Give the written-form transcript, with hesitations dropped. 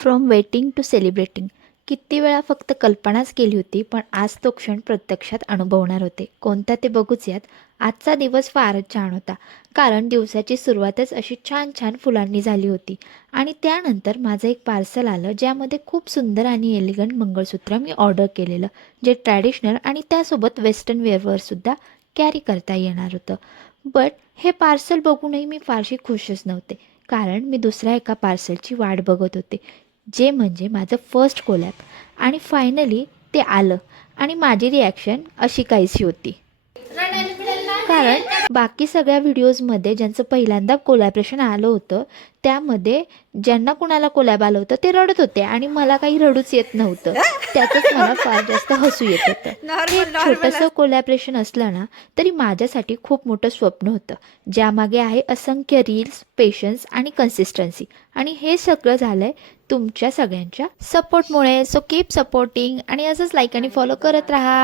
From waiting to celebrating. किती वेळा फक्त कल्पनाच केली होती, पण आज तो क्षण प्रत्यक्षात अनुभवणार होते. कोणता ते बघूच यात. आजचा दिवस फारच छान होता, कारण दिवसाची सुरुवातच अशी छान छान फुलांनी झाली होती. आणि त्यानंतर माझं एक पार्सल आलं, ज्यामध्ये खूप सुंदर आणि एलिगंट मंगळसूत्र मी ऑर्डर केलेलं, जे ट्रॅडिशनल आणि त्यासोबत वेस्टर्न वेअरवरसुद्धा कॅरी करता येणार होतं. बट हे पार्सल बघूनही मी फारशी खुशच नव्हते, कारण मी दुसऱ्या एका पार्सलची वाट बघत होते, जे म्हणजे माझं फर्स्ट कोलॅब. आणि फायनली ते आलं आणि माझी रिॲक्शन अशी काहीशी होती. कारण बाकी सगळ्या व्हिडिओजमध्ये ज्यांचं पहिल्यांदा कोलॅबरेशन आलं होतं, त्यामध्ये ज्यांना कुणाला कोलॅब आलं होतं ते रडत होते आणि मला काही रडूच येत नव्हतं. त्यातच मला फार जास्त हसू येत होतं. हे एक छोटंसं कोलॅबरेशन असलं ना, तरी माझ्यासाठी खूप मोठं स्वप्न होतं, ज्यामागे आहे असंख्य रील्स, पेशन्स आणि कन्सिस्टन्सी. आणि हे सगळं झालं आहे तुमच्या सगळ्यांच्या सपोर्टमुळे. सो कीप सपोर्टिंग आणि असंच लाईक आणि फॉलो करत राहा.